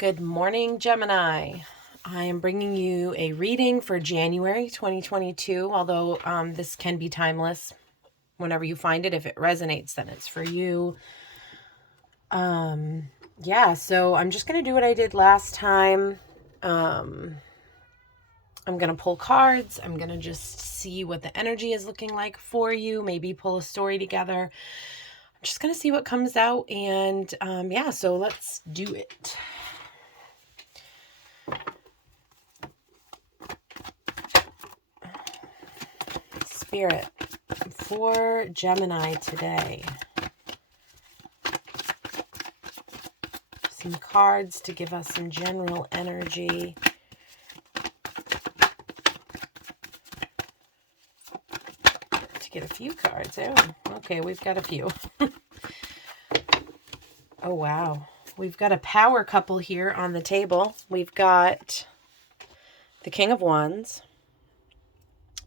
Good morning, Gemini. I am bringing you a reading for January 2022, although this can be timeless whenever you find it. If it resonates, then it's for you. Yeah, so I'm just going to do what I did last time. I'm going to pull cards. I'm going to just see what the energy is looking like for you, maybe pull a story together. I'm just going to see what comes out, and yeah, so let's do it. Spirit for Gemini today. Some cards to give us some general energy. To get a few cards. Oh, okay, we've got a few. Oh, wow. We've got a power couple here on the table. We've got the King of Wands.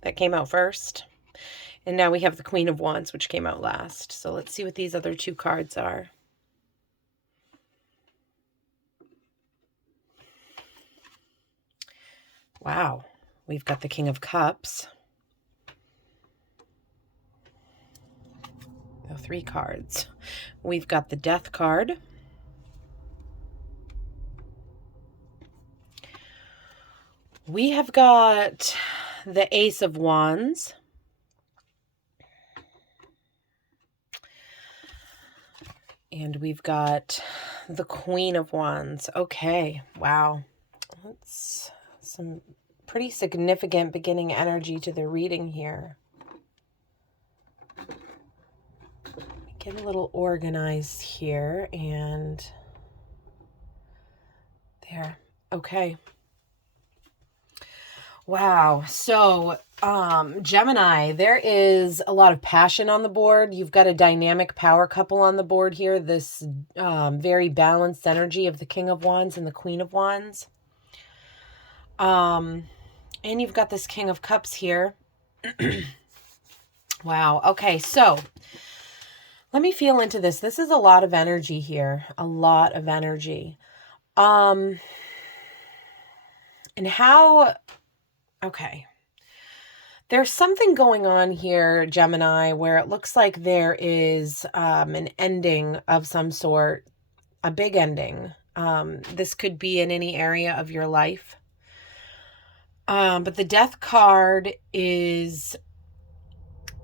That came out first. And now we have the Queen of Wands, which came out last. So let's see what these other two cards are. Wow. We've got the King of Cups. Oh, 3 cards. We've got the Death card. We have got the Ace of Wands. And we've got the Queen of Wands. Okay, wow. That's some pretty significant beginning energy to the reading here. Get a little organized here, and there. Okay. Wow. So, Gemini, there is a lot of passion on the board. You've got a dynamic power couple on the board here. This very balanced energy of the King of Wands and the Queen of Wands. And you've got this King of Cups here. Wow. Okay. So let me feel into this. This is a lot of energy here. A lot of energy. And how... Okay. There's something going on here, Gemini, where it looks like there is an ending of some sort, a big ending. This could be in any area of your life. But the Death card is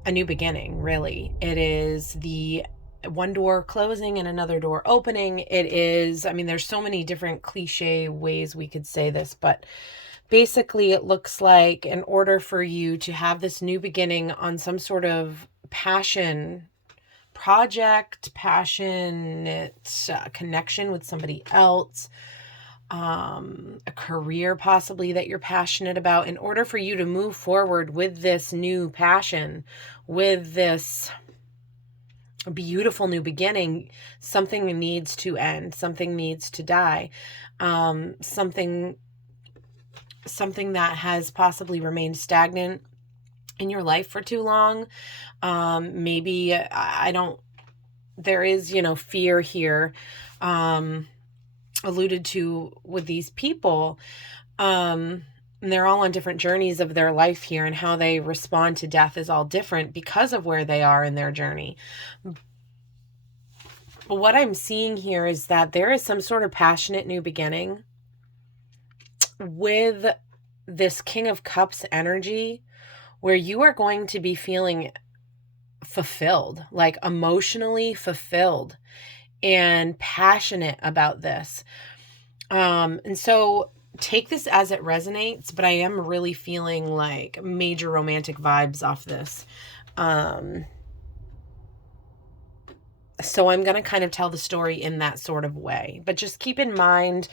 a new beginning, really. It is the one door closing and another door opening. It is, I mean, there's so many different cliche ways we could say this, but basically, it looks like in order for you to have this new beginning on some sort of passion project, passionate connection with somebody else, a career possibly that you're passionate about, in order for you to move forward with this new passion, with this beautiful new beginning, something needs to end, something needs to die, something that has possibly remained stagnant in your life for too long. Maybe there is, fear here, alluded to with these people. And they're all on different journeys of their life here, and how they respond to death is all different because of where they are in their journey. But what I'm seeing here is that there is some sort of passionate new beginning with this King of Cups energy, where you are going to be feeling fulfilled, like emotionally fulfilled and passionate about this. And so take this as it resonates, but I am really feeling like major romantic vibes off this. So I'm going to kind of tell the story in that sort of way, but just keep in mind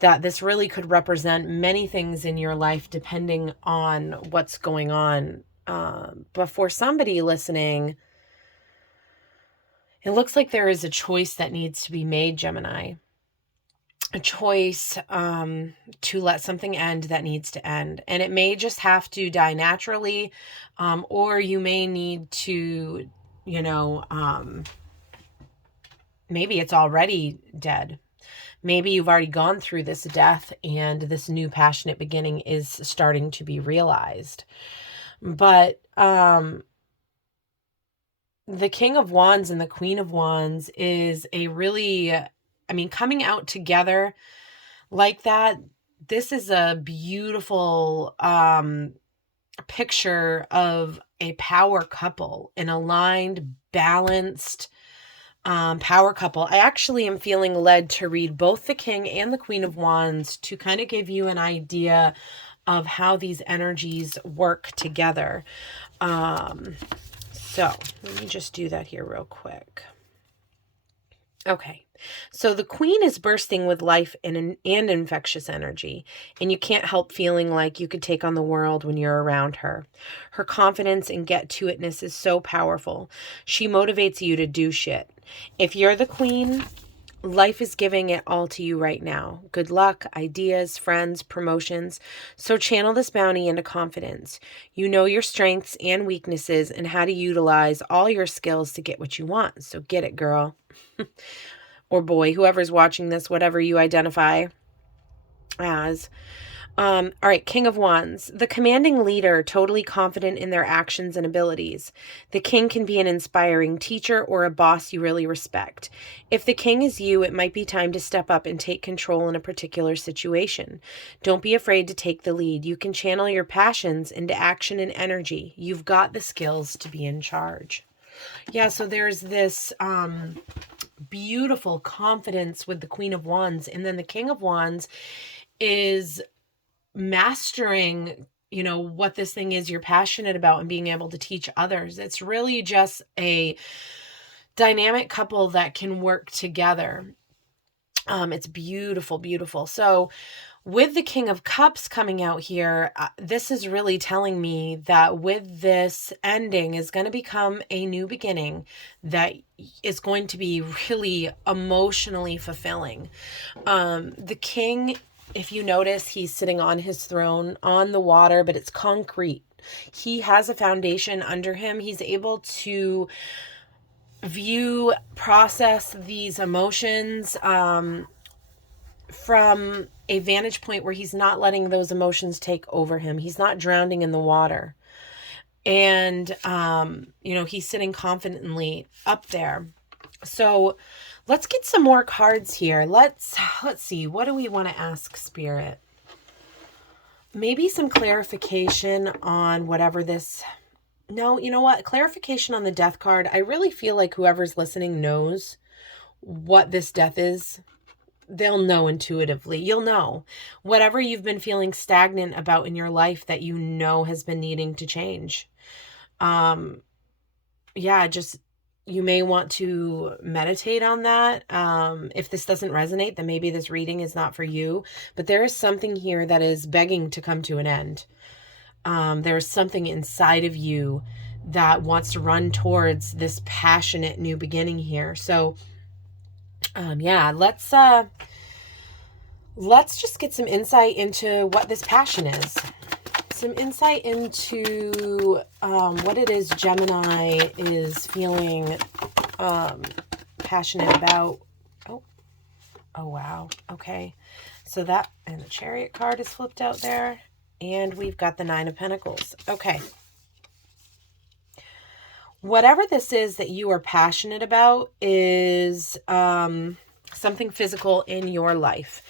that this really could represent many things in your life depending on what's going on. But for somebody listening, it looks like there is a choice that needs to be made, Gemini. A choice to let something end that needs to end. And it may just have to die naturally, or you may need to, maybe it's already dead. Maybe you've already gone through this death and this new passionate beginning is starting to be realized. But the King of Wands and the Queen of Wands is a really, I mean, coming out together like that. This is a beautiful picture of a power couple, an aligned, balanced power couple. I actually am feeling led to read both the King and the Queen of Wands to kind of give you an idea of how these energies work together. So let me just do that here real quick. Okay, so the Queen is bursting with life and infectious energy, and you can't help feeling like you could take on the world when you're around her. Her confidence and get-to-itness is so powerful. She motivates you to do shit. If you're the Queen, life is giving it all to you right now. Good luck, ideas, friends, promotions. So channel this bounty into confidence. You know your strengths and weaknesses and how to utilize all your skills to get what you want. So get it, girl. Or boy, whoever's watching this, whatever you identify as. All right, King of Wands, the commanding leader, totally confident in their actions and abilities. The king can be an inspiring teacher or a boss you really respect. If the king is you, it might be time to step up and take control in a particular situation. Don't be afraid to take the lead. You can channel your passions into action and energy. You've got the skills to be in charge. Yeah, so there's this beautiful confidence with the Queen of Wands, and then the King of Wands is mastering, what this thing is you're passionate about and being able to teach others. It's really just a dynamic couple that can work together. It's beautiful, beautiful. So with the King of Cups coming out here, this is really telling me that with this ending is going to become a new beginning that is going to be really emotionally fulfilling. The king, if you notice, he's sitting on his throne on the water, but it's concrete. He has a foundation under him. He's able to process these emotions from a vantage point where he's not letting those emotions take over him. He's not drowning in the water. And, he's sitting confidently up there. So let's get some more cards here. Let's see. What do we want to ask Spirit? Maybe some clarification on whatever this... No, you know what? Clarification on the death card. I really feel like whoever's listening knows what this death is. They'll know intuitively. You'll know. Whatever you've been feeling stagnant about in your life that you know has been needing to change. You may want to meditate on that. If this doesn't resonate, then maybe this reading is not for you. But there is something here that is begging to come to an end. There is something inside of you that wants to run towards this passionate new beginning here. So, let's just get some insight into what this passion is. Some insight into what it is Gemini is feeling passionate about. Oh, wow. Okay. So that, and the Chariot card is flipped out there. And we've got the Nine of Pentacles. Okay. Whatever this is that you are passionate about is something physical in your life.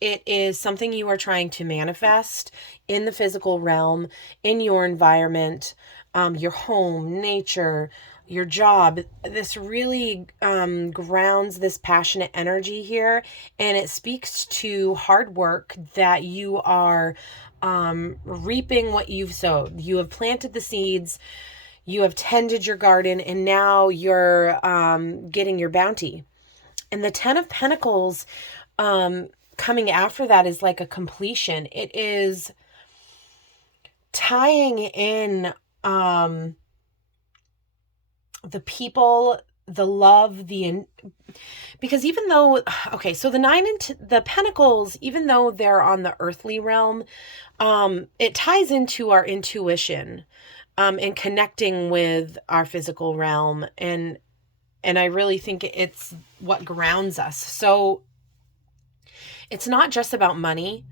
It is something you are trying to manifest in the physical realm, in your environment, your home, nature, your job. This really grounds this passionate energy here, and it speaks to hard work that you are reaping what you've sowed. You have planted the seeds, you have tended your garden, and now you're getting your bounty. And the Ten of Pentacles coming after that is like a completion. It is tying in the people, the love, because even though, okay, so the Pentacles, even though they're on the earthly realm, it ties into our intuition, and connecting with our physical realm. And I really think it's what grounds us. So It's not just about money.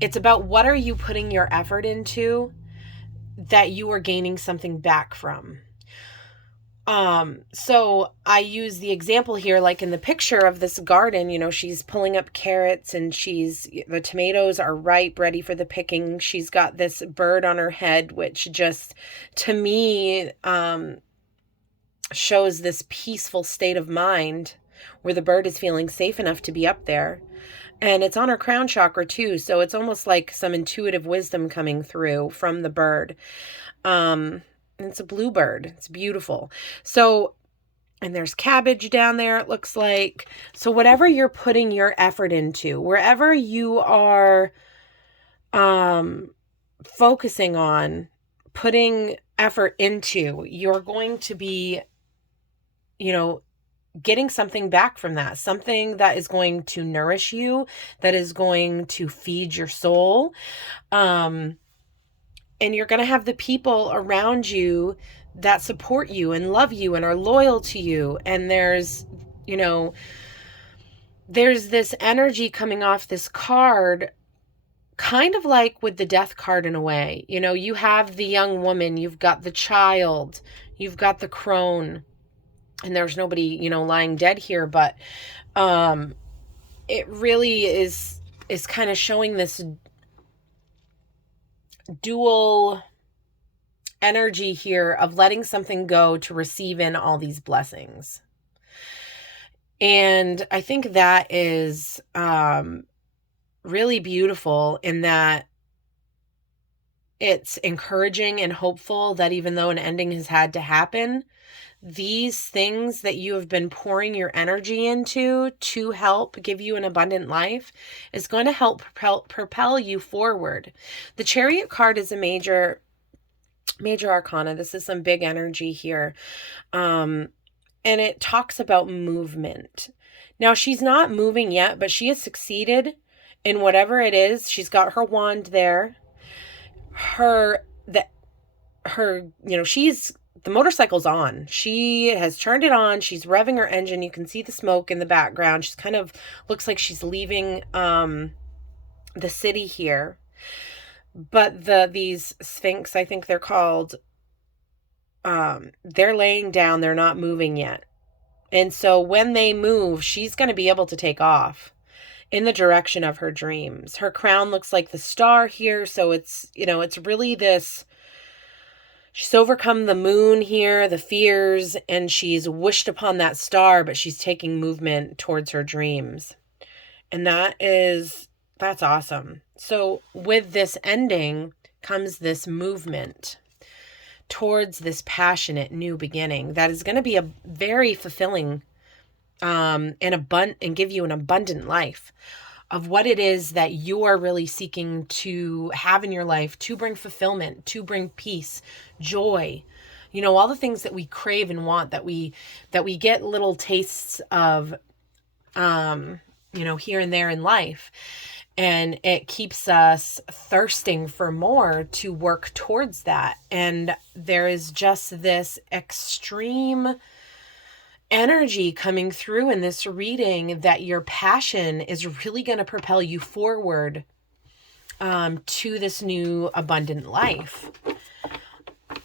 It's about what are you putting your effort into that you are gaining something back from. So I use the example here, like in the picture of this garden, she's pulling up carrots and the tomatoes are ripe, ready for the picking. She's got this bird on her head, which just, to me, shows this peaceful state of mind where the bird is feeling safe enough to be up there. And it's on her crown chakra too. So it's almost like some intuitive wisdom coming through from the bird. And it's a bluebird. It's beautiful. So, and there's cabbage down there, it looks like. So whatever you're putting your effort into, wherever you are focusing on putting effort into, you're going to be, getting something back from that, something that is going to nourish you, that is going to feed your soul. And you're going to have the people around you that support you and love you and are loyal to you. And there's this energy coming off this card, kind of like with the death card in a way. You have the young woman, you've got the child, you've got the crone, and there's nobody, lying dead here, but it really is kind of showing this dual energy here of letting something go to receive in all these blessings. And I think that is really beautiful in that it's encouraging and hopeful that even though an ending has had to happen, these things that you have been pouring your energy into to help give you an abundant life is going to help propel you forward. The Chariot card is a major arcana. This is some big energy here. And it talks about movement. Now, she's not moving yet, but she has succeeded in whatever it is. She's got her wand there. The motorcycle's on. She has turned it on. She's revving her engine. You can see the smoke in the background. She's kind of looks like she's leaving the city here. But these Sphinx, I think they're called, they're laying down. They're not moving yet. And so when they move, she's going to be able to take off in the direction of her dreams. Her crown looks like the star here. So it's really this. She's overcome the moon here, the fears, and she's wished upon that star, but she's taking movement towards her dreams. And that's awesome. So with this ending comes this movement towards this passionate new beginning that is going to be a very fulfilling and give you an abundant life of what it is that you are really seeking to have in your life, to bring fulfillment, to bring peace, joy, all the things that we crave and want, that we get little tastes of, here and there in life. And it keeps us thirsting for more to work towards that. And there is just this extreme energy coming through in this reading that your passion is really going to propel you forward to this new abundant life.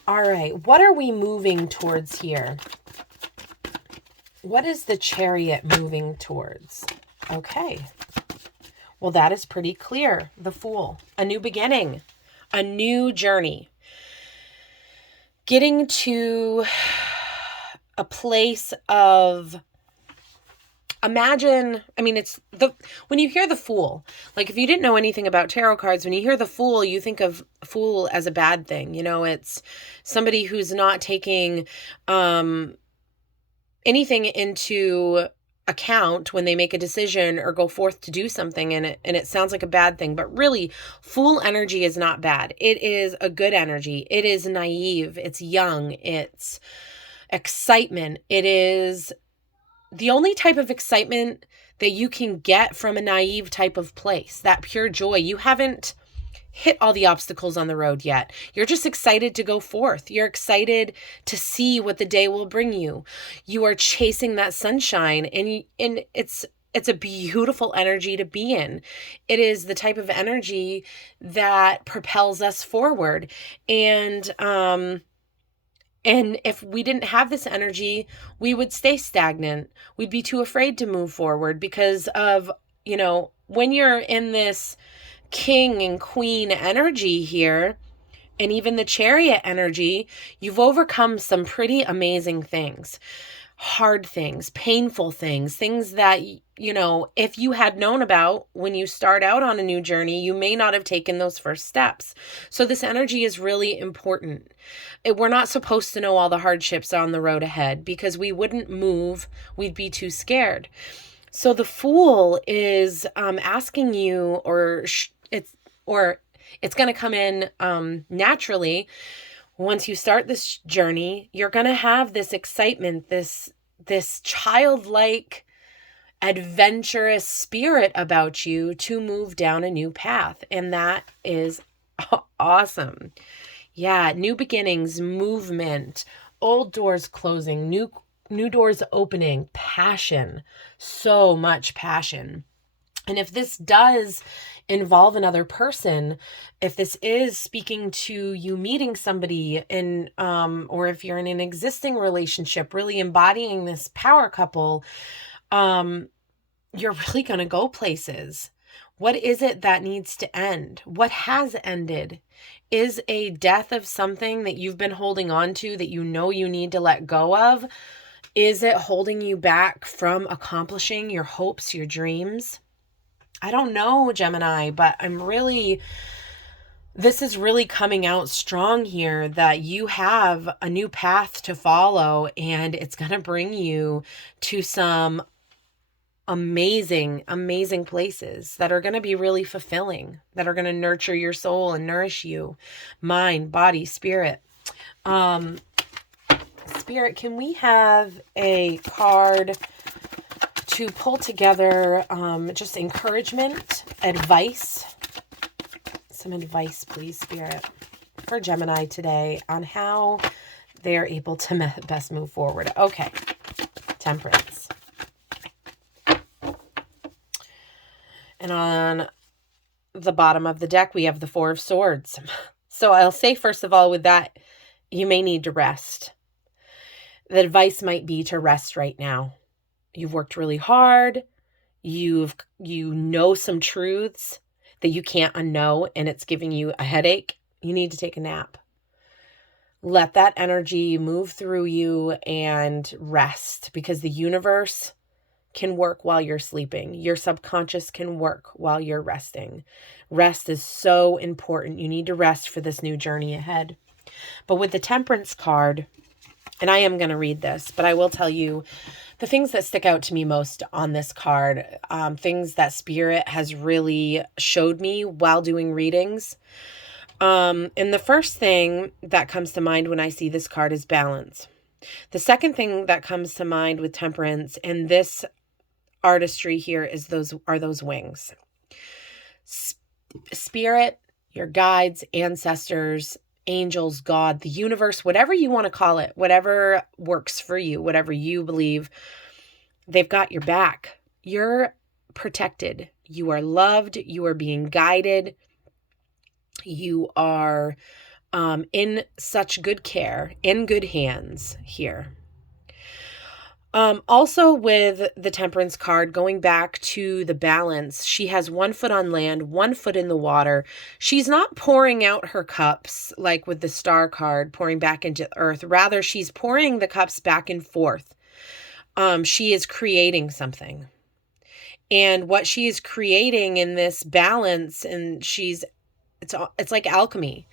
All right, what are we moving towards here? What is the Chariot moving towards? Okay, well, that is pretty clear. The Fool, a new beginning, a new journey, getting to a place of when you hear the Fool, like if you didn't know anything about tarot cards, when you hear the Fool, you think of Fool as a bad thing. It's somebody who's not taking anything into account when they make a decision or go forth to do something, and it sounds like a bad thing, but really Fool energy is not bad. It is a good energy. It is naive. It's young. It's excitement. It is the only type of excitement that you can get from a naive type of place, that pure joy. You haven't hit all the obstacles on the road yet. You're just excited to go forth. You're excited to see what the day will bring you. You are chasing that sunshine, and it's it's a beautiful energy to be in. It is the type of energy that propels us forward. And if we didn't have this energy, we would stay stagnant. We'd be too afraid to move forward because of, when you're in this king and queen energy here, and even the chariot energy, you've overcome some pretty amazing things. Hard things, painful things that, if you had known about when you start out on a new journey, you may not have taken those first steps. So this energy is really important. We're not supposed to know all the hardships on the road ahead because we wouldn't move. We'd be too scared. So the Fool is asking you, it's going to come in naturally. Once you start this journey, you're going to have this excitement, this childlike, adventurous spirit about you to move down a new path. And that is awesome. Yeah, new beginnings, movement, old doors closing, new doors opening, passion, so much passion. And if this does involve another person, if this is speaking to you meeting somebody or if you're in an existing relationship, really embodying this power couple, you're really going to go places. What is it that needs to end? What has ended? Is a death of something that you've been holding on to that you need to let go of? Is it holding you back from accomplishing your hopes, your dreams? I don't know, Gemini, but this is really coming out strong here that you have a new path to follow, and it's going to bring you to some amazing, amazing places that are going to be really fulfilling, that are going to nurture your soul and nourish you, mind, body, spirit. Spirit, can we have a card to pull together just encouragement, advice? Some advice, please, Spirit, for Gemini today on how they're able to best move forward. Okay, Temperance. And on the bottom of the deck, we have the Four of Swords. So I'll say, first of all, with that, you may need to rest. The advice might be to rest right now. You've worked really hard. You know some truths that you can't unknow, and it's giving you a headache. You need to take a nap. Let that energy move through you and rest, because the universe can work while you're sleeping. Your subconscious can work while you're resting. Rest is so important. You need to rest for this new journey ahead. But with the Temperance card, and I am going to read this, but I will tell you the things that stick out to me most on this card, things that Spirit has really showed me while doing readings. And the first thing that comes to mind when I see this card is balance. The second thing that comes to mind with Temperance and this artistry here is those wings. Spirit, your guides, ancestors, angels, God, the universe, whatever you want to call it, whatever works for you, whatever you believe, they've got your back. You're protected. You are loved. You are being guided. You are in such good care, in good hands here. Also with the Temperance card, going back to the balance, she has 1 foot on land, 1 foot in the water. She's not pouring out her cups like with the Star card, pouring back into earth. Rather, she's pouring the cups back and forth. She is creating something. And what she is creating in this balance, and it's like alchemy.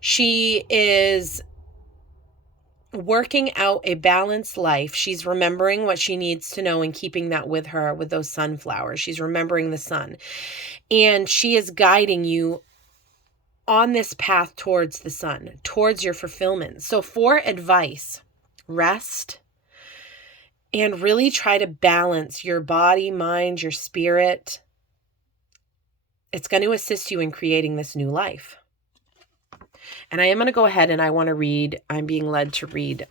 She is working out a balanced life. She's remembering what she needs to know and keeping that with her with those sunflowers. She's remembering the sun. And she is guiding you on this path towards the sun, towards your fulfillment. So for advice, rest and really try to balance your body, mind, your spirit. It's going to assist you in creating this new life. And I am going to go ahead and I'm being led to read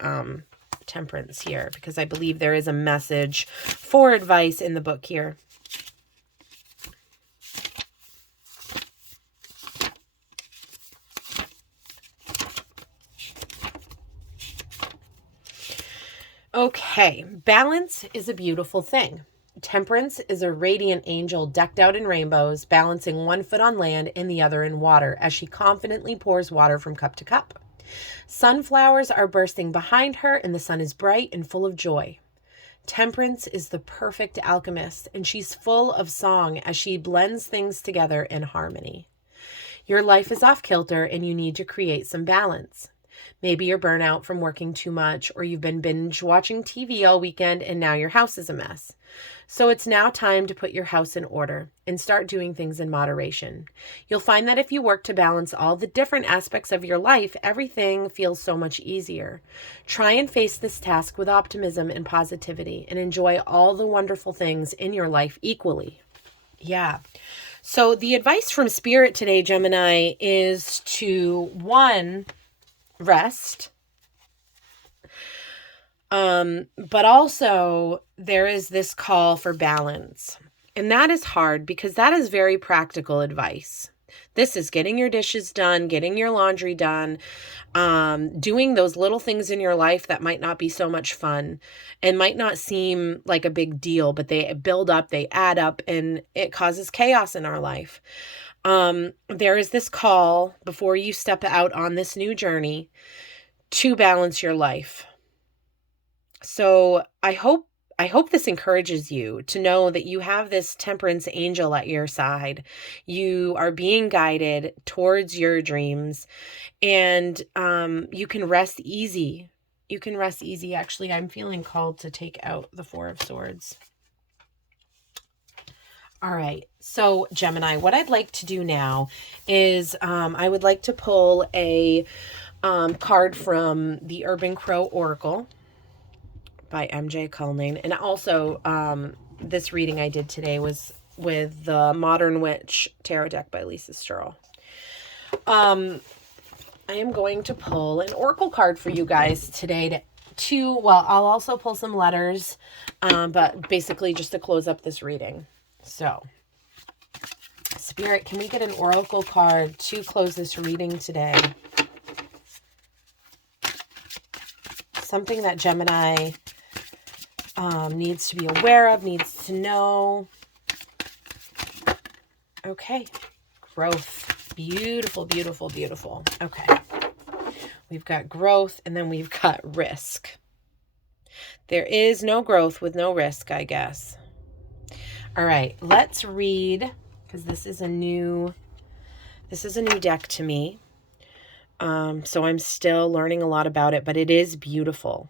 Temperance here because I believe there is a message for advice in the book here. Okay, balance is a beautiful thing. Temperance is a radiant angel decked out in rainbows, balancing one foot on land and the other in water as she confidently pours water from cup to cup. Sunflowers are bursting behind her, and the sun is bright and full of joy. Temperance is the perfect alchemist, and she's full of song as she blends things together in harmony. Your life is off kilter, and you need to create some balance. Maybe you're burnout from working too much, or you've been binge watching TV all weekend and now your house is a mess. So it's now time to put your house in order and start doing things in moderation. You'll find that if you work to balance all the different aspects of your life, everything feels so much easier. Try and face this task with optimism and positivity and enjoy all the wonderful things in your life equally. Yeah. So the advice from Spirit today, Gemini, is to, one, rest. But also there is this call for balance. And that is hard because that is very practical advice. This is getting your dishes done, getting your laundry done, doing those little things in your life that might not be so much fun and might not seem like a big deal, but they build up, they add up, and it causes chaos in our life. There is this call before you step out on this new journey to balance your life. So I hope this encourages you to know that you have this temperance angel at your side. You are being guided towards your dreams, and you can rest easy. You can rest easy. Actually, I'm feeling called to take out the Four of Swords. All right. So Gemini, what I'd like to do now is I would like to pull a card from the Urban Crow Oracle by MJ Cullinane. And also, this reading I did today was with the Modern Witch Tarot deck by Lisa Sturl. I am going to pull an oracle card for you guys today well, I'll also pull some letters, but basically just to close up this reading. So, Spirit, can we get an oracle card to close this reading today? Something that Gemini needs to be aware of, needs to know. Okay. Growth. Beautiful, beautiful, beautiful. Okay. We've got growth, and then we've got risk. There is no growth with no risk, I guess. All right, let's read, because this is a new deck to me. So I'm still learning a lot about it, but it is beautiful.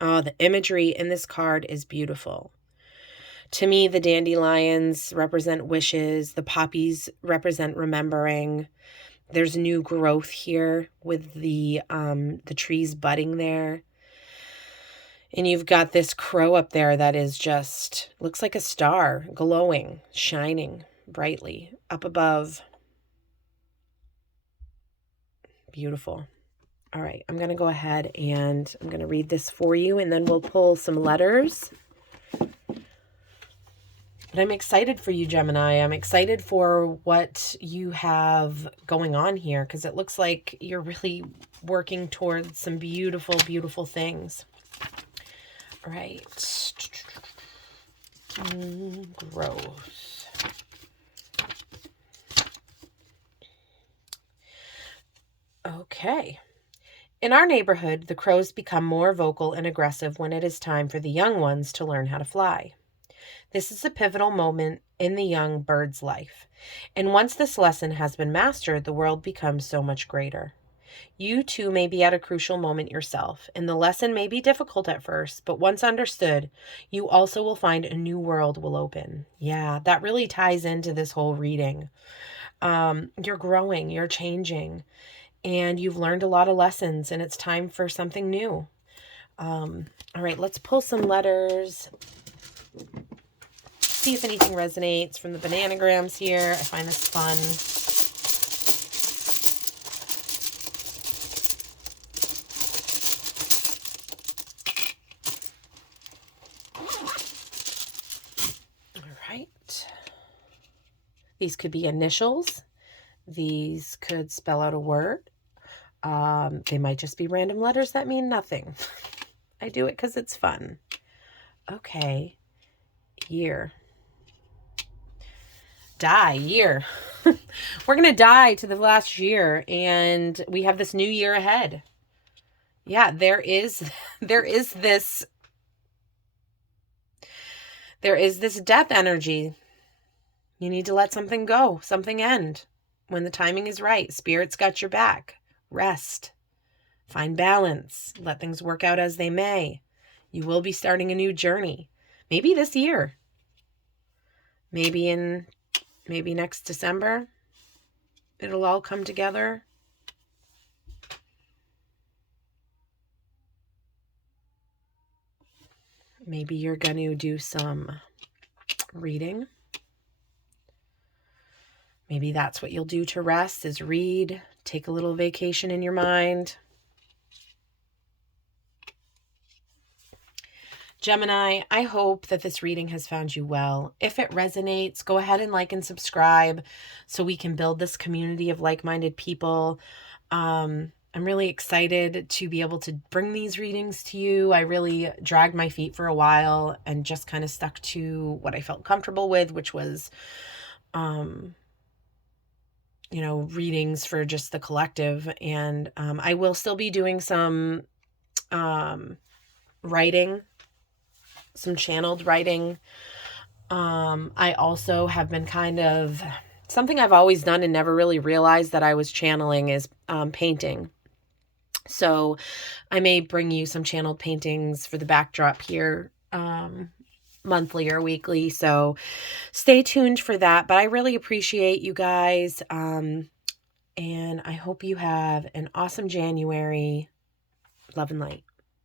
Oh, the imagery in this card is beautiful. To me, the dandelions represent wishes. The poppies represent remembering. There's new growth here with the trees budding there. And you've got this crow up there that is just, looks like a star, glowing, shining brightly up above. Beautiful. All right, I'm going to go ahead and I'm going to read this for you, and then we'll pull some letters. But I'm excited for you, Gemini. I'm excited for what you have going on here, because it looks like you're really working towards some beautiful, beautiful things. All right. Growth. Okay. In our neighborhood, the crows become more vocal and aggressive when it is time for the young ones to learn how to fly. This is a pivotal moment in the young bird's life, and once this lesson has been mastered, the world becomes so much greater. You too may be at a crucial moment yourself, and the lesson may be difficult at first, but once understood, you also will find a new world will open. Yeah, that really ties into this whole reading. You're growing, you're changing, and you've learned a lot of lessons, and it's time for something new. All right, let's pull some letters. See if anything resonates from the bananagrams here. I find this fun. All right. These could be initials. These could spell out a word. They might just be random letters that mean nothing. I do it because it's fun. Okay. Year. Die. Year. We're going to die to the last year, and we have this new year ahead. Yeah, there is this death energy. You need to let something go, something end. When the timing is right, Spirit's got your back. Rest. Find balance. Let things work out as they may. You will be starting a new journey. Maybe this year. Maybe next December. It'll all come together. Maybe you're going to do some reading. Maybe that's what you'll do to rest, is read, take a little vacation in your mind. Gemini, I hope that this reading has found you well. If it resonates, go ahead and like and subscribe so we can build this community of like-minded people. I'm really excited to be able to bring these readings to you. I really dragged my feet for a while and just kind of stuck to what I felt comfortable with, which was, readings for just the collective. And I will still be doing some writing, some channeled writing. I also have been something I've always done and never really realized that I was channeling is painting. So I may bring you some channeled paintings for the backdrop here monthly or weekly. So stay tuned for that. But I really appreciate you guys. And I hope you have an awesome January. Love and light.